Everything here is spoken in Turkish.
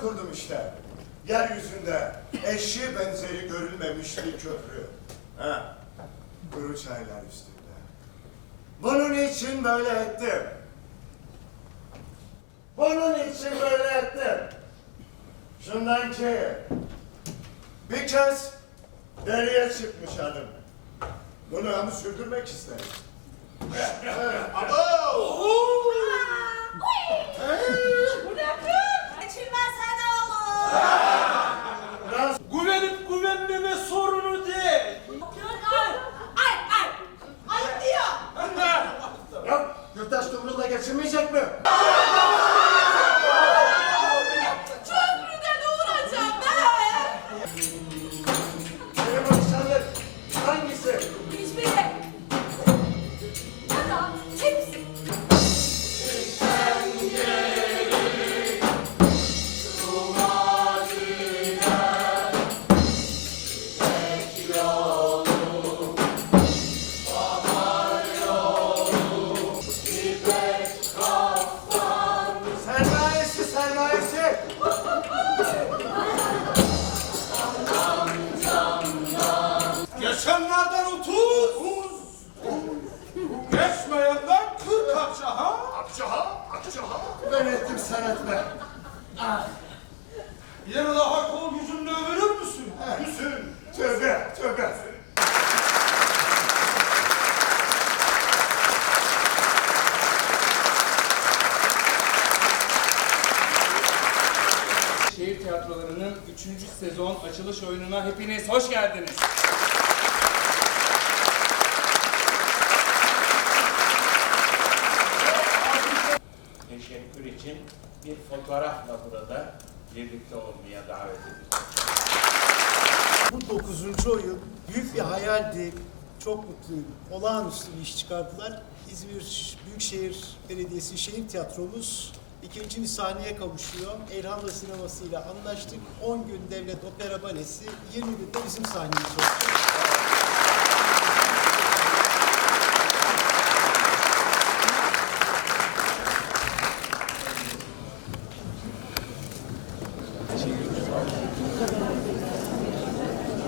kurdum işte. Yeryüzünde eşi benzeri görülmemiş bir köprü. Ha, kuru çaylar üstünde. Bunun için böyle ettim. Bunun için böyle ettim. Şundan ki bir kez deriye çıkmış adım. Bunu ama sürdürmek isterim. Abo! Akçaha. Ben ettim sen etme. Bir daha kol gücünle övünür müsün? Hüsün, tövbe, tövbe. Şehir tiyatrolarının 3. sezon açılış oyununa hepiniz hoş geldiniz. İçin bir fotoğrafla burada birlikte olmaya davet ediyorum. Bu dokuzuncu oyun büyük bir hayaldi. Çok mutluyum. Olağanüstü bir iş çıkardılar. İzmir Büyükşehir Belediyesi Şehir Tiyatromuz ikinci bir sahneye kavuşuyor. Elhamra Sineması ile anlaştık. 10 gün Devlet Opera Balesi, 20 günde bizim sahnemiz olacak.